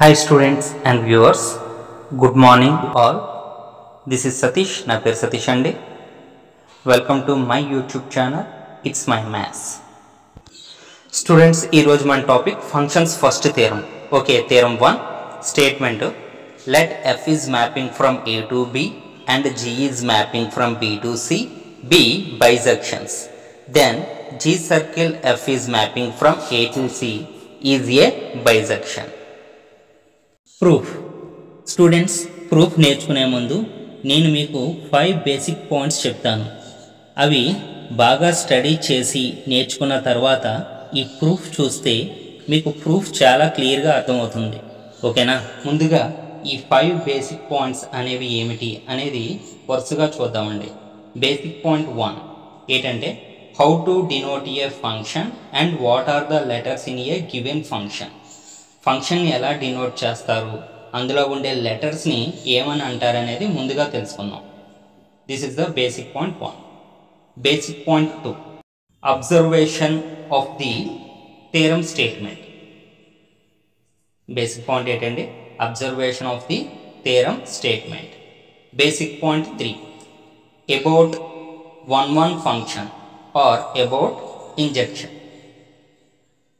Hi students and viewers, good morning all. This is Satish, na peru Satish andi. Welcome to my YouTube channel, It's My Maths. Students, ee roju man topic functions first theorem. Okay, theorem 1 statement, let f is mapping from A to B and G is mapping from B to C be bisections. Then G circle f is mapping from A to C is a bisection. Proof. Students, proof నేర్చుకునే ముందు నేను మీకు 5 basic points చెప్తాను. అవి బాగా study చేసి నేర్చుకున్న తర్వాత ఈ ప్రూఫ్ చూస్తే మీకు ప్రూఫ్ చాలా క్లియర్గా అర్థమవుతుంది. ఓకేనా? ముందుగా ఈ 5 బేసిక్ పాయింట్స్ అనేవి ఏమిటి అనేది వరుసగా చూద్దామండి. బేసిక్ పాయింట్ 1 ఏంటంటే how to denote a function and what are the letters in a given function. ఫంక్షన్ని ఎలా డినోట్ చేస్తారు, అందులో ఉండే లెటర్స్ని ఏమని అంటారు అనేది ముందుగా తెలుసుకుందాం. This is the basic point 1. Basic point 2 observation of the theorem statement. Basic point ఏంటండి? Observation of the theorem statement. Basic point 3 about one function or about injection.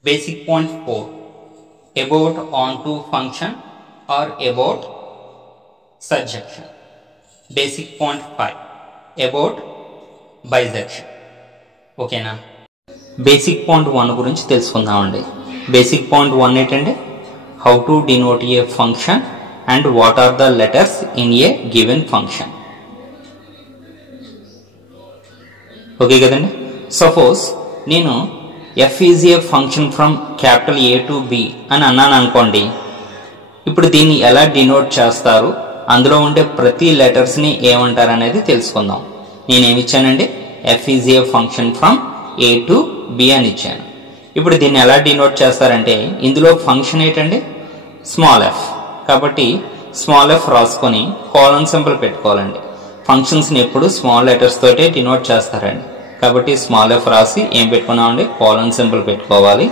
Basic point 4 about onto function or about surjection. Basic point 5 about bisection. ఓకేనా? Basic point 1 గురించి తెలుసుకుందామండి. Basic point 1 ఏంటంటే how to denote a function and what are the letters in a given function. Okay కదండి? Suppose నేను f is a function from capital A to B అని అన్నాను అనుకోండి. ఇప్పుడు దీన్ని ఎలా డినోట్ చేస్తారు, అందులో ఉండే ప్రతి లెటర్స్ని ఏమంటారు అనేది తెలుసుకుందాం. నేనేమిచ్చానండి? f is a function from A to B అని ఇచ్చాను. ఇప్పుడు దీన్ని ఎలా డినోట్ చేస్తారంటే ఇందులో ఫంక్షన్ ఏంటండి? Small F. కాబట్టి స్మాల్ ఎఫ్ రాసుకొని కాలన్ సింబల్ పెట్టుకోవాలండి. ఫంక్షన్స్ని ఎప్పుడు స్మాల్ లెటర్స్ తోటే డినోట్ చేస్తారండి. కాబట్టి స్మాల్ ఎఫ్ రాసి ఏం పెట్టుకున్నామండి? కాలన్ సింబల్ పెట్టుకోవాలి.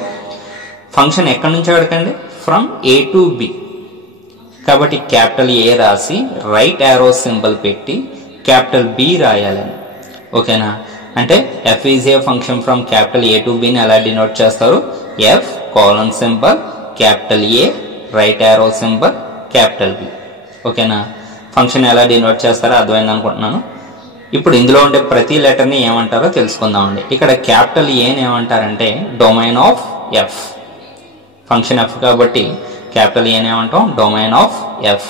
ఫంక్షన్ ఎక్కడి నుంచి అడగండి? From A to B. కాబట్టి క్యాపిటల్ ఏ రాసి రైట్ యారో సింబల్ పెట్టి క్యాపిటల్ బి రాయాలని. ఓకేనా? అంటే F is a function from capital A to బిని ఎలా డినోట్ చేస్తారు? F colon symbol capital A right arrow symbol capital B. ఓకేనా? ఫంక్షన్ ఎలా డినోట్ చేస్తారో అర్థమైంది అనుకుంటున్నాను. ఇప్పుడు ఇందులో ఉండే ప్రతి లెటర్ని ఏమంటారో తెలుసుకుందామండి. ఇక్కడ క్యాపిటల్ ఏని ఏమంటారంటే domain of F. Function F కాబట్టి క్యాపిటల్ ఏని ఏమంటాం? Domain of F.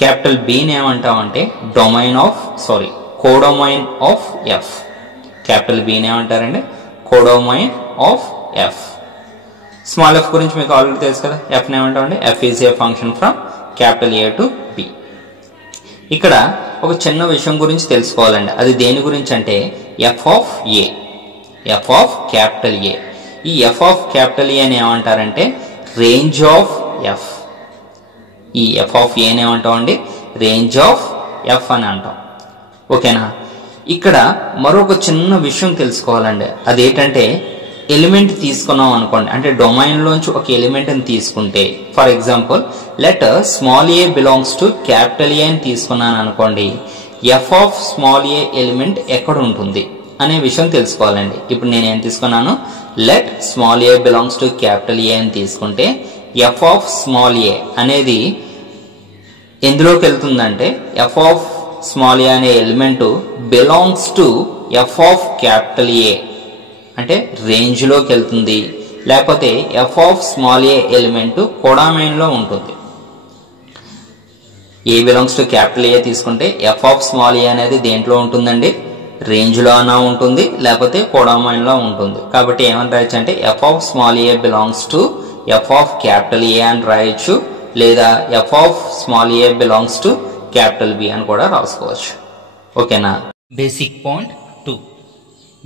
క్యాపిటల్ బిని ఏమంటామంటే కోడొమైన్ ఆఫ్ ఎఫ్. క్యాపిటల్ బిని ఏమంటారండి? Codomain of F. Small F గురించి మీకు ఆల్రెడీ తెలుసు కదా. ఎఫ్ని ఏమంటామండి? F is a function from capital A to B. ఇక్కడ ఒక చిన్న విషయం గురించి తెలుసుకోవాలండి. అది దేని గురించి అంటే F of A. F of capital ఏ. ఈ ఎఫ్ ఆఫ్ క్యాపిటల్ ఏ అని ఏమంటారంటే రేంజ్ ఆఫ్ ఎఫ్. ఈ ఎఫ్ ఆఫ్ ఏని ఏమంటామండి? రేంజ్ ఆఫ్ ఎఫ్ అని అంటాం. ఓకేనా? ఇక్కడ మరొక చిన్న విషయం తెలుసుకోవాలండి. అదేంటంటే ఎలిమెంట్ తీసుకున్నాం అనుకోండి, అంటే డొమైన్లోంచి ఒక ఎలిమెంట్ని తీసుకుంటే, for example let small A belongs to capital A అని తీసుకున్నాను అనుకోండి, F of small A element ఎక్కడ ఉంటుంది అనే విషయం తెలుసుకోవాలండి. ఇప్పుడు నేనేం తీసుకున్నాను? Let small A belongs to capital A అని తీసుకుంటే ఎఫ్ ఆఫ్ స్మాల్ ఏ అనేది ఎందులోకి వెళ్తుందంటే ఎఫ్ ఆఫ్ స్మాల్ ఏ అనే element belongs to F of capital A అంటే రేంజ్లోకి వెళ్తుంది. లేకపోతే F of small A element కోడామైన్లో ఉంటుంది. ఏ బిలాంగ్స్ టు క్యాపిటల్ ఏ తీసుకుంటే ఎఫ్ ఆఫ్ స్మాల్ ఏ అనేది దేంట్లో ఉంటుందండి? రేంజ్లో అన్నా ఉంటుంది, లేకపోతే కోడామైన్లో ఉంటుంది. కాబట్టి ఏమని రాయొచ్చు అంటే F of small A belongs to F of capital A అని రాయొచ్చు, లేదా F of small A belongs to capital B అని కూడా రాసుకోవచ్చు. ఓకేనా? Basic point 2.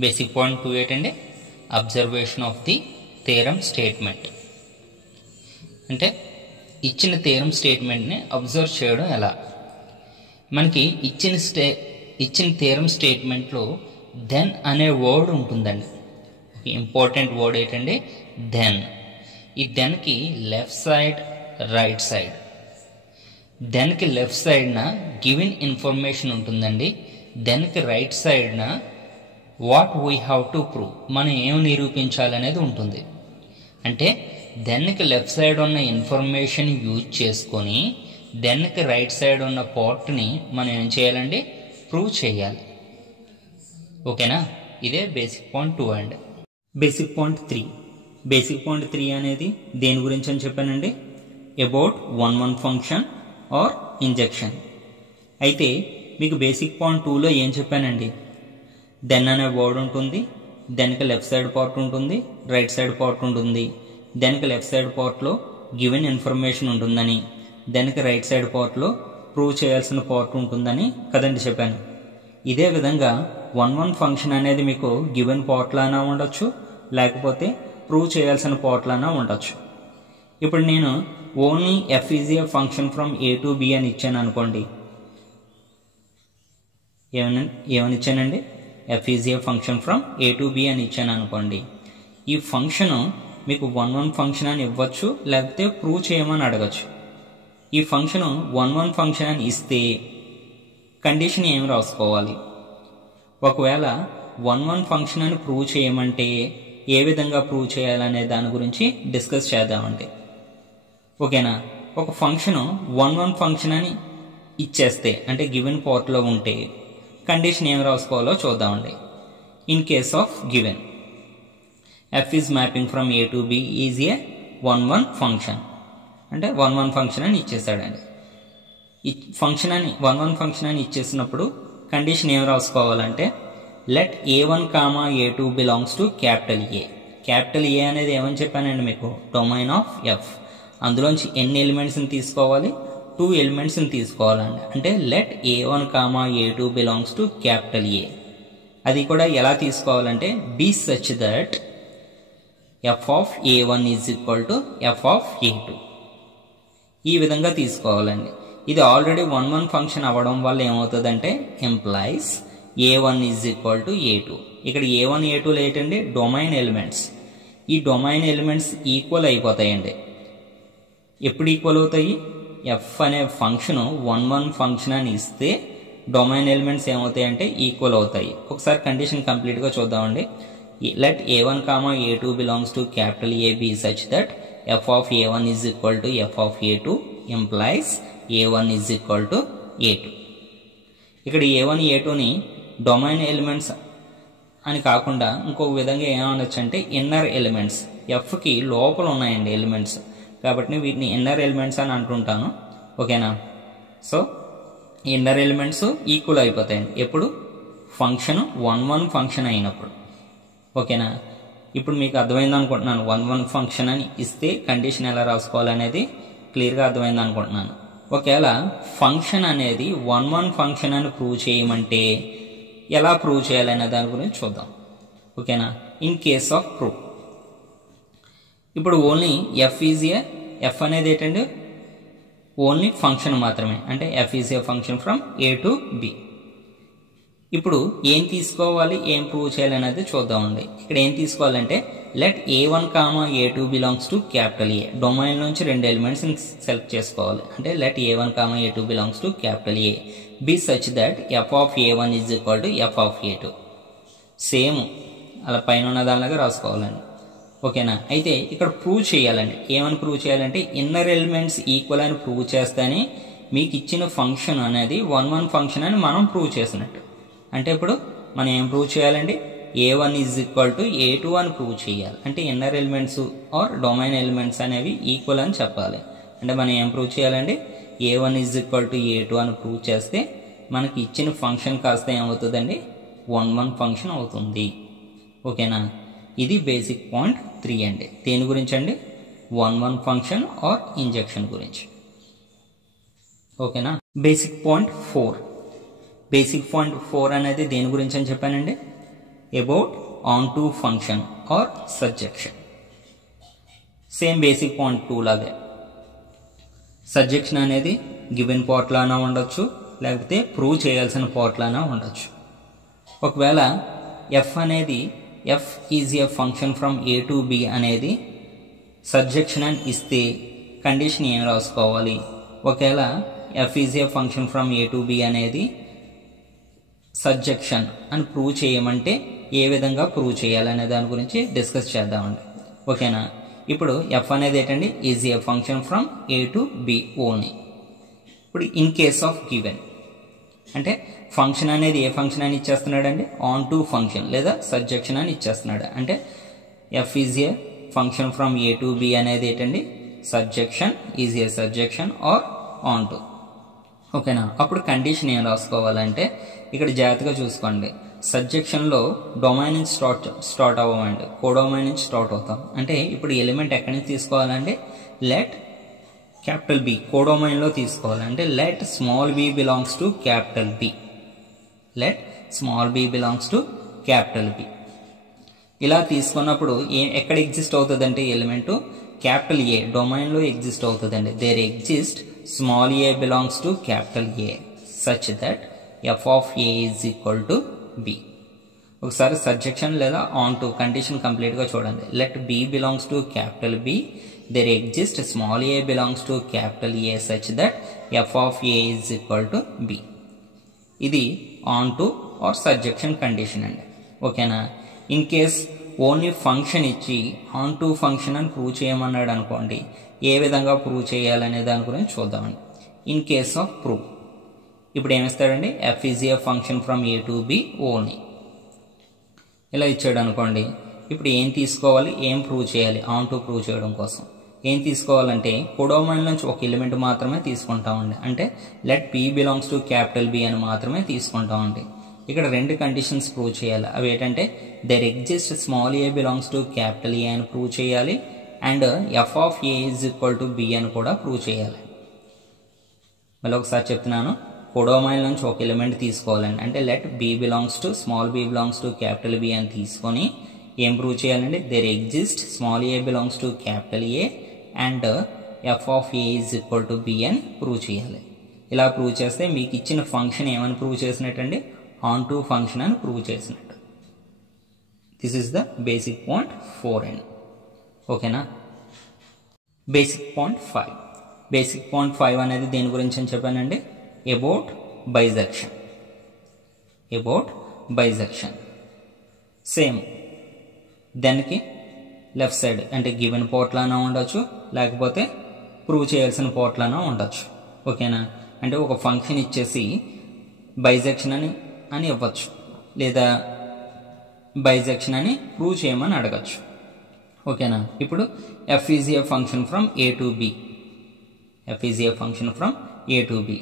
బేసిక్ పాయింట్ 2 ఏంటంటే observation of the theorem statement. అంటే ఇచ్చిన థియరమ్ స్టేట్మెంట్ని అబ్జర్వ్ చేయడం ఎలా. మనకి ఇచ్చిన థియరమ్ స్టేట్మెంట్లో దెన్ అనే వర్డ్ ఉంటుందండి. ఇంపార్టెంట్ వర్డ్ ఏంటంటే దెన్. ఈ దెన్కి లెఫ్ట్ సైడ్ రైట్ సైడ్. దానికి లెఫ్ట్ సైడ్న గివెన్ ఇన్ఫర్మేషన్ ఉంటుందండి. దానికి రైట్ సైడ్న what we have to prove, మనం ఏం నిరూపించాలనేది ఉంటుంది. అంటే దానికి లెఫ్ట్ సైడ్ ఉన్న ఇన్ఫర్మేషన్ యూజ్ చేసుకొని దానికి రైట్ సైడ్ ఉన్న పార్ట్ని మనం ఏం చేయాలండి, ప్రూవ్ చేయాలి. ఓకేనా? ఇదే బేసిక్ పాయింట్ 2 అండి. Basic point 3. బేసిక్ పాయింట్ 3 అనేది దేని గురించి అని చెప్పానండి, అబౌట్ 1-1 ఫంక్షన్ ఆర్ ఇంజెక్షన్. అయితే మీకు బేసిక్ పాయింట్ 2లో ఏం చెప్పానండి, దెన్ అనే వర్డ్ ఉంటుంది, దానికి లెఫ్ట్ సైడ్ పార్ట్ ఉంటుంది, రైట్ సైడ్ పార్ట్ ఉంటుంది. దానికి లెఫ్ట్ సైడ్ పార్ట్లో గివెన్ ఇన్ఫర్మేషన్ ఉంటుందని, దానికి రైట్ సైడ్ పార్ట్లో ప్రూవ్ చేయాల్సిన పార్ట్ ఉంటుందని కదండి చెప్పాను. ఇదే విధంగా 1-1 ఫంక్షన్ అనేది మీకు గివెన్ పార్ట్లానా ఉండొచ్చు, లేకపోతే ప్రూవ్ చేయాల్సిన పార్ట్లానా ఉండొచ్చు. ఇప్పుడు నేను only F is a function from A to B అని ఇచ్చాను అనుకోండి. ఏమని ఇచ్చానండి, F is a function from A to B అని ఇచ్చాను అనుకోండి. ఈ ఫంక్షను మీకు 1-1 ఫంక్షన్ అని ఇవ్వచ్చు, లేకపోతే ప్రూవ్ చేయమని అడగచ్చు. ఈ ఫంక్షను 1-1 ఫంక్షన్ అని ఇస్తే కండిషన్ ఏమి రాసుకోవాలి, ఒకవేళ 1-1 ఫంక్షన్ అని ప్రూవ్ చేయమంటే ఏ విధంగా ప్రూవ్ చేయాలనే దాని గురించి డిస్కస్ చేద్దామండి. ఓకేనా? ఒక ఫంక్షను 1-1 ఫంక్షన్ అని ఇచ్చేస్తే, అంటే గివెన్ పార్ట్లో ఉంటే కండిషన్ ఏమి రాసుకోవాలో చూద్దామండి. In case of given F is mapping from A to B is A 1-1 function, అంటే 1-1 ఫంక్షన్ అని ఇచ్చేసాడండి. ఈ ఫంక్షన్ అని 1-1 ఫంక్షన్ అని ఇచ్చేసినప్పుడు కండిషన్ ఏమి రాసుకోవాలంటే, let A1, A2 belongs to capital A. Capital A అనేది ఏమని చెప్పానండి మీకు, డొమైన్ ఆఫ్ ఎఫ్. అందులోంచి ఎన్ని ఎలిమెంట్స్ని తీసుకోవాలి, 2 ఎలిమెంట్స్ని తీసుకోవాలండి. అంటే let A1, A2 belongs to capital A. అది కూడా ఎలా తీసుకోవాలంటే, be such that F of A1 is equal to F of A2. ఈ విధంగా తీసుకోవాలండి. ఇది ఆల్రెడీ 1-1 ఫంక్షన్ అవ్వడం వల్ల ఏమవుతుందంటే, employees A1 is equal to A2. ఇక్కడ A1, A2 ఏంటండి, డొమైన్ ఎలిమెంట్స్. ఈ డొమైన్ ఎలిమెంట్స్ ఈక్వల్ అయిపోతాయండి. ఎప్పుడు ఈక్వల్ అవుతాయి, ఎఫ్ అనే ఫంక్షన్ 1-1 ఫంక్షన్ అని ఇస్తే డొమైన్ ఎలిమెంట్స్ ఏమవుతాయి అంటే ఈక్వల్ అవుతాయి. ఒకసారి కండిషన్ కంప్లీట్గా చూద్దామండి. Let A1, A2 belongs to capital A be such that F of A1 is equal to F of A2 implies A1 is equal to A2. ఇక్కడ A1, A2ని domain elements అని కాకుండా ఇంకొక విధంగా ఏమనొచ్చు అంటే ఇన్నర్ ఎలిమెంట్స్. ఎఫ్కి లోపల ఉన్నాయండి ఎలిమెంట్స్, కాబట్టి వీటిని ఇన్నర్ ఎలిమెంట్స్ అని అంటుంటాను. ఓకేనా? సో ఇన్నర్ ఎలిమెంట్స్ ఈక్వల్ అయిపోతాయండి ఎప్పుడు, ఫంక్షన్ 1-1 ఫంక్షన్ అయినప్పుడు. ఓకేనా? ఇప్పుడు మీకు అర్థమైంది అనుకుంటున్నాను. 1-1 ఫంక్షన్ అని ఇస్తే కండిషన్ ఎలా రాసుకోవాలనేది క్లియర్గా అర్థమైంది అనుకుంటున్నాను. ఒకవేళ ఫంక్షన్ అనేది 1-1 ఫంక్షన్ అని ప్రూవ్ చేయమంటే ఎలా ప్రూవ్ చేయాలనే దాని గురించి చూద్దాం. ఓకేనా? ఇన్ కేస్ ఆఫ్ ప్రూవ్, ఇప్పుడు ఓన్లీ ఎఫ్ అనేది ఏంటంటే ఓన్లీ ఫంక్షన్ మాత్రమే, అంటే F is a function from A to B. ఇప్పుడు ఏం తీసుకోవాలి, ఏం ప్రూవ్ చేయాలనేది చూద్దామండి. ఇక్కడ ఏం తీసుకోవాలంటే, let A1, A2 belongs to capital A. Domain నుంచి 2 ఎలిమెంట్స్ సెలెక్ట్ చేసుకోవాలి. అంటే let A1, A2 belongs to capital A be such that F of A1 is equal to F of A2. Same అలా పైన ఉన్న దానిలాగా రాసుకోవాలండి. ఓకేనా? అయితే ఇక్కడ ప్రూవ్ చేయాలండి. ఏమని ప్రూవ్ చేయాలంటే, ఇన్నర్ ఎలిమెంట్స్ ఈక్వల్ అని ప్రూవ్ చేస్తేనే మీకు ఇచ్చిన ఫంక్షన్ అనేది 1-1 ఫంక్షన్ అని మనం ప్రూవ్ చేసినట్టు. అంటే ఇప్పుడు మనం ఏం ప్రూవ్ చేయాలండి, A1 is equal to A2 అని ప్రూవ్ చేయాలి. అంటే inner elements or domain elements అనేవి ఈక్వల్ అని చెప్పాలి. అంటే మనం ఏం ప్రూవ్ చేయాలండి, A1 is equal to A2 అని ప్రూవ్ చేస్తే మనకి ఇచ్చిన ఫంక్షన్ కాస్త ఏమవుతుందండి, 1-1 ఫంక్షన్ అవుతుంది. ఓకేనా? ఇది బేసిక్ పాయింట్ 3 అండి. దేని గురించి అండి, 1-1 ఫంక్షన్ ఆర్ ఇంజెక్షన్ గురించి. ఓకేనా? Basic point 4. బేసిక్ పాయింట్ 4 అనేది దేని గురించి అని చెప్పానండి, about on to function are subjection. Same basic point 2 లాగే సబ్జెక్షన్ అనేది గివెన్ పార్ట్లానా ఉండొచ్చు, లేకపోతే ప్రూవ్ చేయాల్సిన పార్ట్లానా ఉండొచ్చు. ఒకవేళ ఎఫ్ అనేది F is a function from A to B అనేది సబ్జెక్షన్ అని ఇస్తే కండిషన్ ఏం రాసుకోవాలి, ఒకవేళ F is a function from A to B అనేది సబ్జెక్షన్ అని ప్రూవ్ చేయమంటే ఏ విధంగా ప్రూవ్ చేయాలనే దాని గురించి డిస్కస్ చేద్దామండి. ఓకేనా. ఇప్పుడు ఎఫ్ అనేది ఏంటండి, is a function from A to B only. ఇప్పుడు ఇన్ కేస్ ఆఫ్ గివెన్ అంటే ఫంక్షన్ అనేది ఏ ఫంక్షన్ అని ఇచ్చేస్తున్నాడు అండి, ఆన్ టు ఫంక్షన్ లేదా సబ్జెక్షన్ అని ఇచ్చేస్తున్నాడు. అంటే F is a function from A to B అనేది ఏంటండి, surjection, is a surjection or onto. ఓకేనా. అప్పుడు కండిషన్ ఏం రాసుకోవాలంటే ఇక్కడ జాగ్రత్తగా చూసుకోండి, సబ్జెక్షన్లో డొమైన్ నుంచి స్టార్ట్ అవ్వమండి, కోడొమైన్ నుంచి స్టార్ట్ అవుతాం. అంటే ఇప్పుడు ఎలిమెంట్ ఎక్కడి నుంచి తీసుకోవాలంటే లెట్ క్యాపిటల్ బి, కోడొమైన్లో తీసుకోవాలంటే let small B belongs to capital B, let small B belongs to capital B. ఇలా తీసుకున్నప్పుడు ఎక్కడ ఎగ్జిస్ట్ అవుతుందంటే ఎలిమెంట్ క్యాపిటల్ ఏ డొమైన్లో ఎగ్జిస్ట్ అవుతుందండి. There exist small A belongs to capital A such that F of A is equal to B. ఒకసారి subjection లేదా onto condition కంప్లీట్గా చూడండి. Let B belongs to capital B, there exist small A belongs to capital A such that F of A is equal to B. ఇది onto or subjection condition అండి. ఓకేనా. In case only function ఇచ్చి on to function అని prove చేయమన్నాడు అనుకోండి, ఏ విధంగా prove చేయాలనే దాని గురించి చూద్దామండి. ఇన్ కేస్ ఆఫ్ ప్రూవ్ ఇప్పుడు ఏమిస్తాడండి, F is a function from A to B only ఇలా ఇచ్చాడు అనుకోండి. ఇప్పుడు ఏం తీసుకోవాలి, ఏం ప్రూవ్ చేయాలి, ఆన్ టు ప్రూవ్ చేయడం కోసం ఏం తీసుకోవాలంటే కోడొమైన్ నుంచి ఒక ఎలిమెంట్ మాత్రమే తీసుకుంటామండి. అంటే let P belongs to capital B అని మాత్రమే తీసుకుంటామండి. ఇక్కడ రెండు కండిషన్స్ ప్రూవ్ చేయాలి. అవి ఏంటంటే there exist small A belongs to capital A అని ప్రూవ్ చేయాలి and F of A is equal to B అని కూడా ప్రూవ్ చేయాలి. మళ్ళీ ఒకసారి చెప్తున్నాను, కోడొమైన్ నుంచి ఒక ఎలిమెంట్ తీసుకోవాలండి. అంటే let B belongs to small B belongs to capital B అని తీసుకొని ఏం ప్రూవ్ చేయాలండి, there exist small A belongs to capital A and F of A is equal to B అని ప్రూవ్ చేయాలి. ఇలా ప్రూవ్ చేస్తే మీకు ఇచ్చిన ఫంక్షన్ ఏమని ప్రూవ్ చేసినట్టండి, ఆన్ టు ఫంక్షన్ అని ప్రూవ్ చేసినట్టు. This is the basic point 4n. ఓకేనా. Basic point 5. బేసిక్ పాయింట్ 5 అనేది దేని గురించి అని చెప్పానండి, about bisection. About bisection same దానికి లెఫ్ట్ సైడ్ అంటే గివెన్ పోర్ట్లానా ఉండొచ్చు, లేకపోతే ప్రూవ్ చేయాల్సిన పోర్ట్లానా ఉండొచ్చు. ఓకేనా. అంటే ఒక ఫంక్షన్ ఇచ్చేసి బైజెక్షన్ అని ఇవ్వచ్చు, లేదా బైజెక్షన్ అని ప్రూవ్ చేయమని అడగచ్చు. ఓకేనా. ఇప్పుడు F is a function from A to B, F is a function from A to B.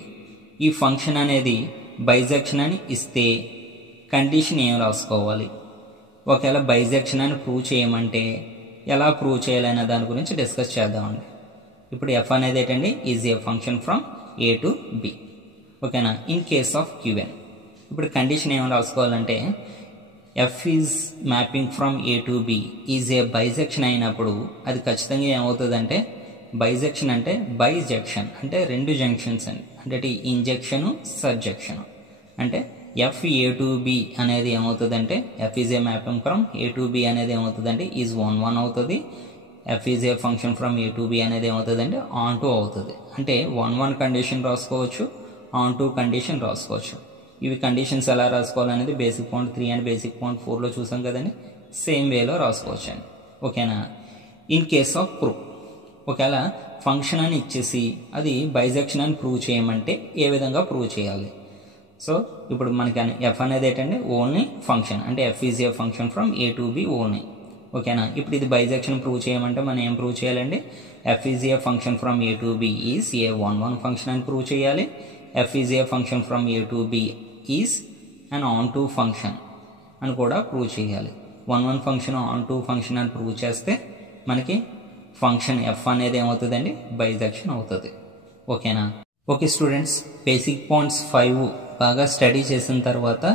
ఈ ఫంక్షన్ అనేది బైజెక్షన్ అని ఇస్తే కండిషన్ ఏం రాసుకోవాలి, ఒకవేళ బైజెక్షన్ అని ప్రూవ్ చేయమంటే ఎలా ప్రూవ్ చేయాలనే దాని గురించి డిస్కస్ చేద్దామండి. ఇప్పుడు ఎఫ్ అనేది ఏంటండి, is a function from A to B. ఓకేనా. ఇన్ కేస్ ఆఫ్ గివెన్ ఇప్పుడు కండిషన్ ఏం రాసుకోవాలంటే F is mapping from A to B is a bijection అయినప్పుడు అది ఖచ్చితంగా ఏమవుతుందంటే, బైజెక్షన్ అంటే బైజెక్షన్ అంటే రెండు జంక్షన్స్ అండి. అంటే ఇంజెక్షను సబ్జెక్షన్. అంటే ఎఫ్ ఏ టు బి అనేది ఏమవుతుందంటే F is A mapping from A to B అనేది ఏమవుతుందంటే ఈజ్ 1 అవుతుంది. F is a function from A to B అనేది ఏమవుతుందంటే ఆన్ టు అవుతుంది. అంటే 1 కండిషన్ రాసుకోవచ్చు, ఆన్ టు కండిషన్ రాసుకోవచ్చు. ఇవి కండిషన్స్ ఎలా రాసుకోవాలనేది basic point 3 and basic point 4లో చూసాం కదండి. సేమ్ వేలో రాసుకోవచ్చు అండి. ఓకేనా. ఇన్ కేస్ ఆఫ్ ప్రూవ్ ఒకవేళ ఫంక్షన్ అని ఇచ్చేసి అది బైజెక్షన్ అని ప్రూవ్ చేయమంటే ఏ విధంగా ప్రూవ్ చేయాలి. సో ఇప్పుడు మనకి ఎఫ్ అనేది ఏంటంటే ఓన్లీ ఫంక్షన్, అంటే F is a function from A to B only. ఓకేనా. ఇప్పుడు ఇది బైజెక్షన్ ప్రూవ్ చేయమంటే మనం ఏం ప్రూవ్ చేయాలండి, F is a function from A to B is A 1 function అని ప్రూవ్ చేయాలి. F is a function from A to B is and on to function అని కూడా ప్రూవ్ చేయాలి. 1 ఫంక్షన్ ఆన్ టు ఫంక్షన్ అని prove చేస్తే మనకి function F అనేది ఏమవుతుందండి, బైజెక్షన్ అవుతుంది. ఓకేనా. ఓకే స్టూడెంట్స్, బేసిక్ పాయింట్స్ 5 బాగా స్టడీ చేసిన తర్వాత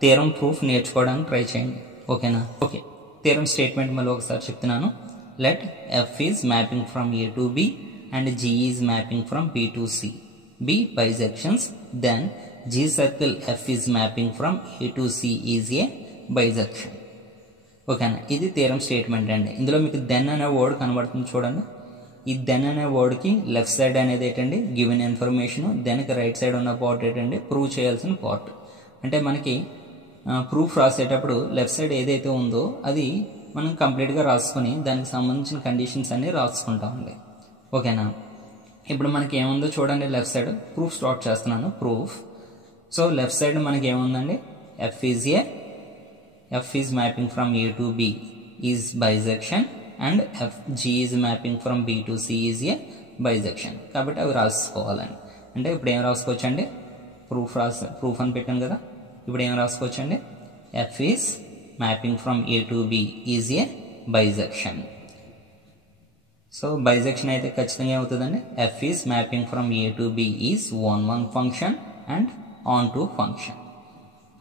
థియరం ప్రూఫ్ నేర్చుకోవడానికి ట్రై చేయండి. ఓకేనా. ఓకే, థియరం స్టేట్మెంట్ మళ్ళీ ఒకసారి చెప్తున్నాను. Let F is mapping from A to B and G is mapping from B to C B bijections, then G circle F is mapping from A to C is a bisection. ఓకేనా. ఇది theorem statement అండి. ఇందులో మీకు then అనే word కనబడుతుంది చూడండి. ఈ then అనే వర్డ్కి లెఫ్ట్ సైడ్ అనేది ఏంటండి గివెన్ ఇన్ఫర్మేషన్, దెన్కి రైట్ సైడ్ ఉన్న పార్ట్ ఏంటండి ప్రూవ్ చేయాల్సిన పార్ట్. అంటే మనకి ప్రూఫ్ రాసేటప్పుడు లెఫ్ట్ సైడ్ ఏదైతే ఉందో అది మనం కంప్లీట్గా రాసుకొని దానికి సంబంధించిన కండిషన్స్ అన్నీ రాసుకుంటామండి. ఓకేనా. ఇప్పుడు మనకి ఏముందో చూడండి, లెఫ్ట్ సైడ్ ప్రూఫ్ స్టార్ట్ చేస్తున్నాను. ప్రూఫ్. సో లెఫ్ట్ సైడ్ మనకి ఏముందండి, F is mapping from A to B is bisection and G is mapping from B to C is a bisection. కాబట్టి అవి రాసుకోవాలండి. అంటే ఇప్పుడు ఏం రాసుకోవచ్చండి, ప్రూఫ్ అని పెట్టాను కదా, ఇప్పుడు ఏం రాసుకోవచ్చండి, F is mapping from A to B is a bisection. So bisection అయితే ఖచ్చితంగా ఏమవుతుందండి, F is mapping from A to B is on1 function and on2 function.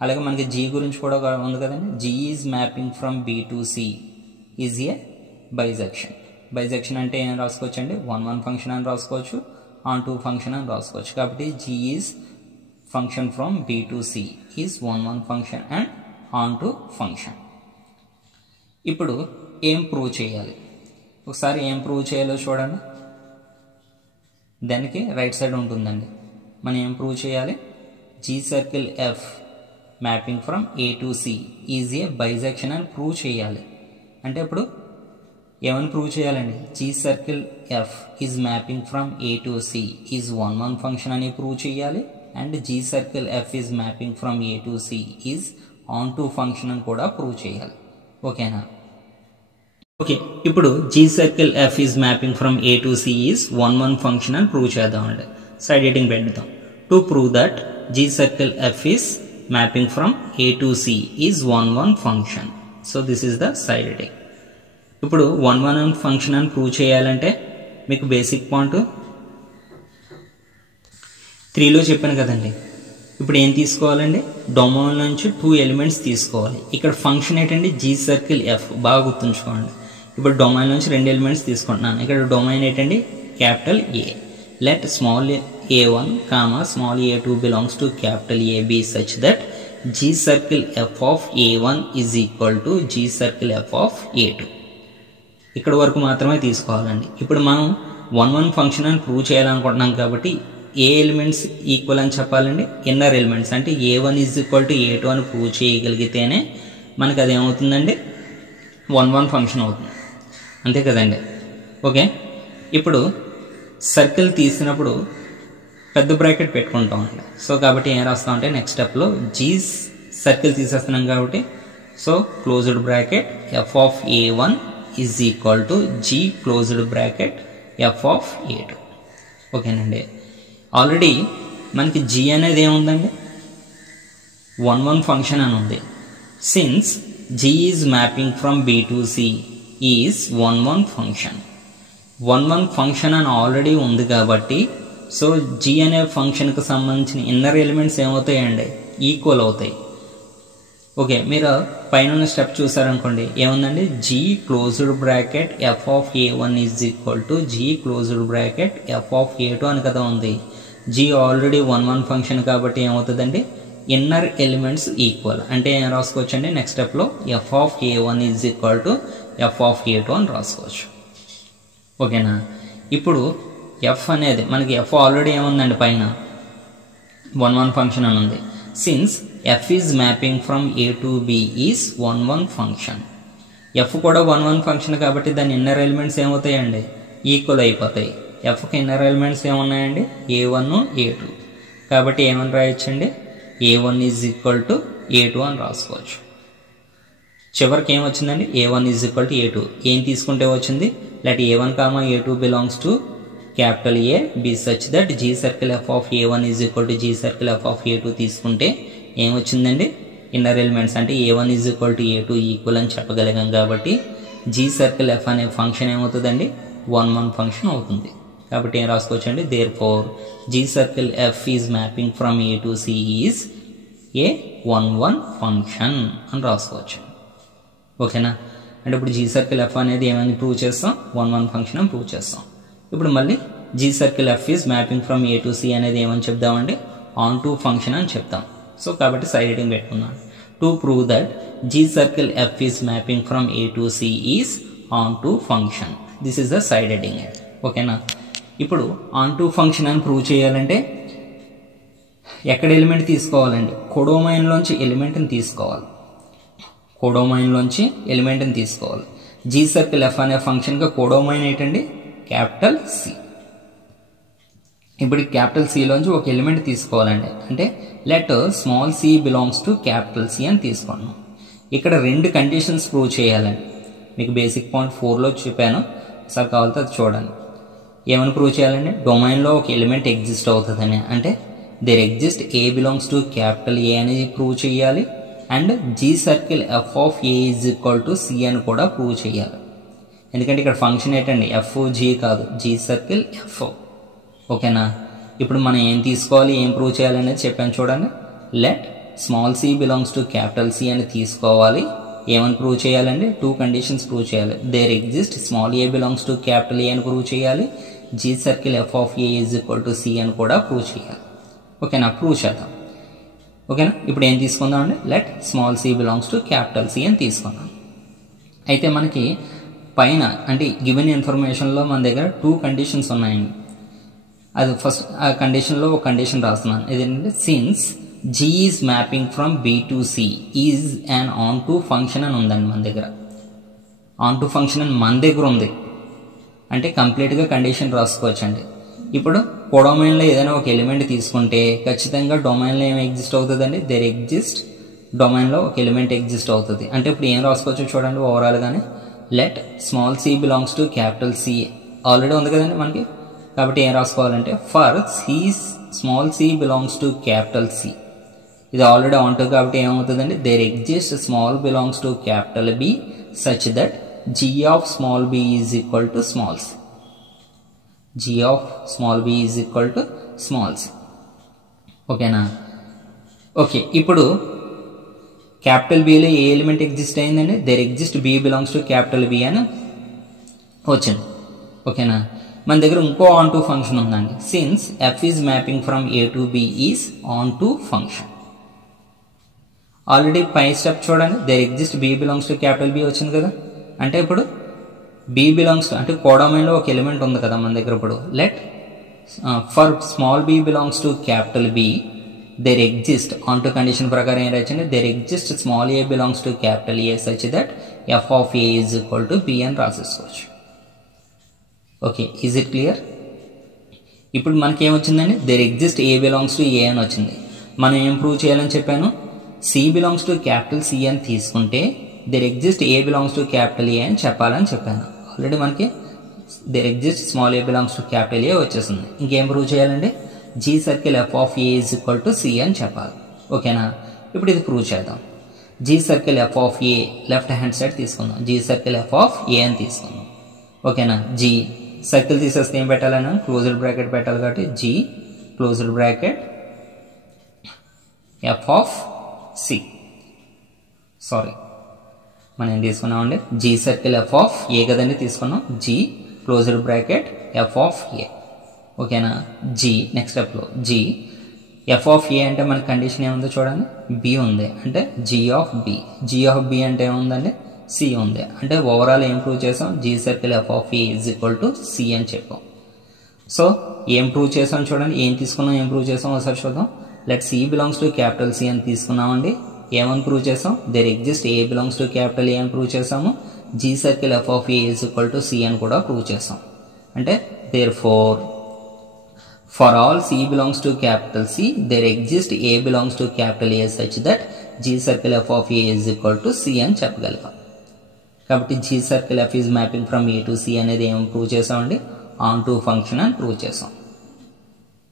అలాగే మనకి G గురించి కూడా ఉంది కదండి, G is mapping from B to C is a bisection. Bisection అంటే ఏం రాసుకోవచ్చు అండి, on1 function అని రాసుకోవచ్చు, on2 function అని రాసుకోవచ్చు. కాబట్టి G is function from B to C is on1 function and on2 function. ఇప్పుడు ఏం ప్రూవ్ చేయాలి, ఒకసారి ఏం ప్రూవ్ చేయాలో చూడండి. దానికి రైట్ సైడ్ ఉంటుందండి, మనం ఏం ప్రూవ్ చేయాలి, G circle F mapping from A to C is a bisection అని ప్రూవ్ చేయాలి. అంటే ఇప్పుడు ఏమని ప్రూవ్ చేయాలండి, G circle F is mapping from A to C is on1 function అని ప్రూవ్ చేయాలి, and G circle F is mapping from A to C is on2 function అని కూడా ప్రూవ్ చేయాలి. ఓకేనా. ఓకే, ఇప్పుడు G circle F is mapping from A to C is on1 function అని prove చేద్దామండి. Side heading పెడదాం. To prove that G circle F is mapping from A to C is on1 function. So this is the side heading. ఇప్పుడు 1 function అని prove చేయాలంటే మీకు basic point 3లో చెప్పాను కదండి. ఇప్పుడు ఏం తీసుకోవాలండి, డొమైన్ నుంచి 2 ఎలిమెంట్స్ తీసుకోవాలి. ఇక్కడ ఫంక్షన్ ఏంటండి, G circle F, బాగా గుర్తుంచుకోండి. ఇప్పుడు డొమైన్ నుంచి 2 ఎలిమెంట్స్ తీసుకుంటున్నాను. ఇక్కడ డొమైన్ ఏంటండి, capital A. Let small a1 comma small a2 belongs to capital AB such that G circle F of A1 is equal to G circle F of A2. ఇక్కడ వరకు మాత్రమే తీసుకోవాలండి. ఇప్పుడు మనం 1 ఫంక్షన్ అని ప్రూవ్ చేయాలనుకుంటున్నాం కాబట్టి ఏ ఎలిమెంట్స్ ఈక్వల్ అని చెప్పాలండి, ఇన్నర్ ఎలిమెంట్స్. అంటే A1 is equal to A2 అని ప్రూవ్ చేయగలిగితేనే మనకు అది ఏమవుతుందండి, 1 ఫంక్షన్ అవుతుంది. అంతే కదండి. ఓకే, ఇప్పుడు సర్కిల్ తీసినప్పుడు పెద్ద బ్రాకెట్ పెట్టుకుంటాం అండి. సో కాబట్టి ఏం రాస్తామంటే నెక్స్ట్ స్టెప్లో G సర్కిల్ తీసేస్తున్నాం కాబట్టి, so closed bracket F of A1 is equal to G closed bracket F of A2. ఓకేనండి. ఆల్రెడీ మనకి G అనేది ఏముందండి, 1 ఫంక్షన్ అని ఉంది. Since G is mapping from B to C is 1 function. 1 function అని already ఉంది కాబట్టి సో G అనే ఫంక్షన్కి సంబంధించిన ఇన్నర్ ఎలిమెంట్స్ ఏమవుతాయండి, ఈక్వల్ అవుతాయి. ఓకే, మీరు పైన స్టెప్ చూసారనుకోండి, ఏముందండి, G closed bracket F of A1 is equal to G closed bracket F of A2 అని కదా ఉంది. G ఆల్రెడీ 1 ఫంక్షన్ కాబట్టి ఏమవుతుందండి, ఇన్నర్ ఎలిమెంట్స్ ఈక్వల్. అంటే ఏం రాసుకోవచ్చండి, నెక్స్ట్ స్టెప్లో F of A1 is equal to F of A2 అని రాసుకోవచ్చు. ఓకేనా. ఇప్పుడు F అనేది మనకి F ఆల్రెడీ ఏముందండి, పైన 1 ఫంక్షన్ అని ఉంది. Since F is mapping from A to B is 1 function. F కూడా 1 ఫంక్షన్ కాబట్టి దాని ఇన్నర్ ఎలిమెంట్స్ ఏమవుతాయండి, ఈక్వల్ అయిపోతాయి. Fకి ఇన్నర్ ఎలిమెంట్స్ ఏమున్నాయండి, A1 A2. కాబట్టి ఏమని రాయొచ్చండి, A1 is equal to A2 అని రాసుకోవచ్చు. చివరికి ఏమొచ్చిందండి, A1 is equal to A2. ఏం తీసుకుంటే వచ్చింది, let A1 comma A2 belongs to capital A be such that G circle F of A1 is equal to G circle F of A2 తీసుకుంటే ఏమొచ్చిందండి, inner elements అంటే A1 is equal to A2 equal అని చెప్పగలిగాం. కాబట్టి G circle F అనే function ఏమవుతుందండి, 1 function అవుతుంది. కాబట్టి ఏం రాసుకోవచ్చండి, therefore G circle F is mapping from A to C is a 1 function అని రాసుకోవచ్చు. ఓకేనా. అంటే ఇప్పుడు G circle F అనేది ఏమని ప్రూవ్ చేస్తాం, 1 ఫంక్షన్ అని ప్రూవ్ చేస్తాం. ఇప్పుడు మళ్ళీ G circle F is mapping from A to C అనేది ఏమని చెప్దామండి, on2 ఫంక్షన్ అని చెప్తాం. సో కాబట్టి సైడ్ హెడ్డింగ్ పెట్టుకున్నాను. To prove that G circle F is mapping from A to C is on2 function. This is the side heading. ఓకేనా. ఇప్పుడు on to function అని prove చేయాలంటే ఎక్కడ ఎలిమెంట్ తీసుకోవాలండి, కోడోమైన్లోంచి ఎలిమెంట్ని తీసుకోవాలి. కోడోమైన్లోంచి ఎలిమెంట్ని తీసుకోవాలి. జీ సర్కిల్ ఎఫ్ అనే ఫంక్షన్గా కోడోమైన్ ఏంటండి, క్యాపిటల్ సి. ఇప్పుడు క్యాపిటల్ సిలోంచి ఒక ఎలిమెంట్ తీసుకోవాలండి. అంటే let small C belongs to capital C అని తీసుకున్నాం. ఇక్కడ 2 కండిషన్స్ ప్రూవ్ చేయాలండి. మీకు బేసిక్ పాయింట్ 4లో చెప్పాను, సార్ కావాలితే అది చూడండి. ఏమని ప్రూవ్ చేయాలండి, డొమైన్లో ఒక ఎలిమెంట్ ఎగ్జిస్ట్ అవుతుందని, అంటే there exist A belongs to capital A అనేది ప్రూవ్ చేయాలి. And G circle F of A is equal to C అని కూడా ప్రూవ్ చేయాలి. ఎందుకంటే ఇక్కడ ఫంక్షన్ ఏంటండి, ఎఫ్ జీ కాదు, జీ సర్కిల్ ఎఫ్. ఓకేనా. ఇప్పుడు మనం ఏం తీసుకోవాలి, ఏం ప్రూవ్ చేయాలి అనేది చెప్పాను చూడండి. Let small C belongs to capital C అని తీసుకోవాలి. ఏమని ప్రూవ్ చేయాలండి, 2 కండిషన్స్ ప్రూవ్ చేయాలి. There exist small A belongs to capital A అని ప్రూవ్ చేయాలి. G circle F of A is equal to C అని కూడా ప్రూవ్ చేయాలి. ఓకేనా, ప్రూవ్ చేద్దాం. ఓకేనా. ఇప్పుడు ఏం తీసుకుందాం అండి, let small C belongs to capital C అని తీసుకుందాం. అయితే మనకి పైన అంటే గివెన్ ఇన్ఫర్మేషన్లో మన దగ్గర 2 కండిషన్స్ ఉన్నాయండి. అది ఫస్ట్ ఆ కండిషన్లో ఒక కండిషన్ రాస్తున్నాను. ఇదేంటంటే since G is mapping from B to C is and on to function అని ఉందండి మన దగ్గర. ఆన్ టు ఫంక్షన్ అని మన దగ్గర ఉంది అంటే కంప్లీట్గా కండిషన్ రాసుకోవచ్చండి. ఇప్పుడు కోడొమైన్లో ఏదైనా ఒక ఎలిమెంట్ తీసుకుంటే ఖచ్చితంగా డొమైన్లో ఏం ఎగ్జిస్ట్ అవుతుందండి, దేర్ ఎగ్జిస్ట్, డొమైన్లో ఒక ఎలిమెంట్ ఎగ్జిస్ట్ అవుతుంది. అంటే ఇప్పుడు ఏం రాసుకోవచ్చు చూడండి ఓవరాల్గానే. Let small C belongs to capital C already ఉంది కదండి మనకి. కాబట్టి ఏం రాసుకోవాలంటే for C small C belongs to capital C, ఇది ఆల్రెడీ ఆన్ టు కాబట్టి ఏమవుతుందండి, there exist small belongs to capital B such that G of small B is equal to small C. G of small B is equal to small C. ఓకేనా. Okay, ఇప్పుడు capital బిలో a element exist అయిందండి, there exist B belongs to capital B అని వచ్చింది. ఓకేనా. మన దగ్గర ఇంకో ఆన్ టు ఫంక్షన్ ఉందండి. Since F is mapping from A to B is on to function. Already పై స్టెప్ చూడండి, there exist B belongs to capital B వచ్చింది కదా. అంటే ఇప్పుడు బి బిలాంగ్స్ టు అంటే కోడొమైన్లో ఒక ఎలిమెంట్ ఉంది కదా మన దగ్గర. ఇప్పుడు let for small B belongs to capital B there exist onto condition ప్రకారం ఏం రాయచ్చండి, there exist small A belongs to capital A such that F of A is equal to B అని రాసేసుకోవచ్చు. Okay, is it clear? ఇప్పుడు మనకి ఏమొచ్చిందండి, there exist A belongs to A అని వచ్చింది. మనం ఏం ప్రూవ్ చేయాలని చెప్పాను, C belongs to capital C అని తీసుకుంటే there exist A belongs to capital A అని చెప్పాలని చెప్పాను. ఆల్రెడీ మనకి there exist small A belongs to capital A వచ్చేసింది. ఇంకేం ప్రూవ్ చేయాలండి, G circle F of A is equal to C అని చెప్పాలి. ఓకేనా. ఇప్పుడు ఇది ప్రూవ్ చేద్దాం. G circle F of A left hand side తీసుకుందాం. G circle F of A అని తీసుకుందాం. ఓకేనా. జీ సర్కిల్ తీసేస్తే ఏం పెట్టాలన్నా క్లోజ్డ్ బ్రాకెట్ పెట్టాలి కాబట్టి g closed bracket f of c. Sorry, మనం ఏం తీసుకున్నామండి, g circle F of a కదండి తీసుకున్నాం. G closed bracket f of a. ఓకేనా. జీ నెక్స్ట్ స్టెప్లో జీ ఎఫ్ ఆఫ్ ఏ అంటే మన కండిషన్ ఏముందో చూడండి, బి ఉంది అంటే g of b. G of b అంటే ఏముందండి, సి ఉంది. అంటే ఓవరాల్ ఏం ప్రూవ్ చేసాం, g circle F of A is equal to C అని చెప్పాం. సో ఏం ప్రూవ్ చేసాం చూడండి, ఏం తీసుకున్నాం ఏం ప్రూవ్ చేసాం ఒకసారి చూద్దాం. Let C belongs to capital C అని తీసుకున్నామండి. ఏమని ప్రూవ్ చేసాం, there exist A belongs to capital A అని ప్రూవ్ చేసాము. G circle F of A is equal to C అని కూడా ప్రూవ్ చేసాం. అంటే there for all C belongs to capital C there exist A belongs to capital A such that G circle F of A is equal to C అని చెప్పగలిగాం. కాబట్టి G circle f is mapping from A to C అనేది ఏం prove చేసామండి, on to function అని prove చేసాం.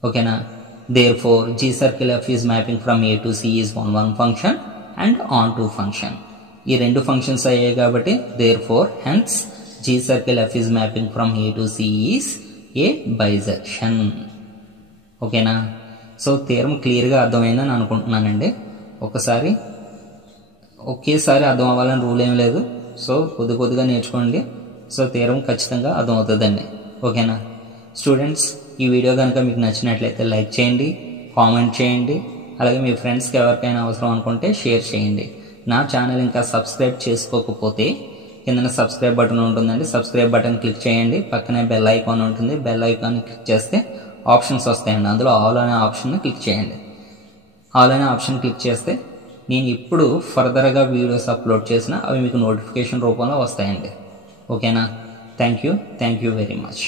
ఓకేనా. Therefore g circle f is mapping from A to C is one function and on to function. ఈ 2 functions అయ్యాయి కాబట్టి therefore hence g circle f is mapping from A to C is a bijection. ఓకేనా. So theorem క్లియర్గా అర్థమైందని అనుకుంటున్నానండి. ఒకేసారి అర్థం అవ్వాలని రూల్ ఏం లేదు. సో కొద్దిగా నేర్చుకోండి. సో థియరం ఖచ్చితంగా అర్థమవుతుందండి. ఓకేనా. స్టూడెంట్స్, ఈ వీడియో కనుక మీకు నచ్చినట్లయితే లైక్ చేయండి, కామెంట్ చేయండి, అలాగే మీ ఫ్రెండ్స్కి ఎవరికైనా అవసరం అనుకుంటే షేర్ చేయండి. నా ఛానల్ ఇంకా సబ్స్క్రైబ్ చేసుకోకపోతే కింద సబ్స్క్రైబ్ బటన్ ఉంటుందండి, సబ్స్క్రైబ్ బటన్ క్లిక్ చేయండి. పక్కనే బెల్ ఐకాన్ ఉంటుంది, బెల్ ఐకాన్ క్లిక్ చేస్తే ఆప్షన్స్ వస్తాయండి. అందులో ఆల్ అనే ఆప్షన్ క్లిక్ చేయండి. ఆల్ అనే ఆప్షన్ క్లిక్ చేస్తే నేను ఇప్పుడు ఫర్దర్గా వీడియోస్ అప్లోడ్ చేసిన అవి మీకు నోటిఫికేషన్ రూపంలో వస్తాయండి. ఓకేనా? Thank you very much.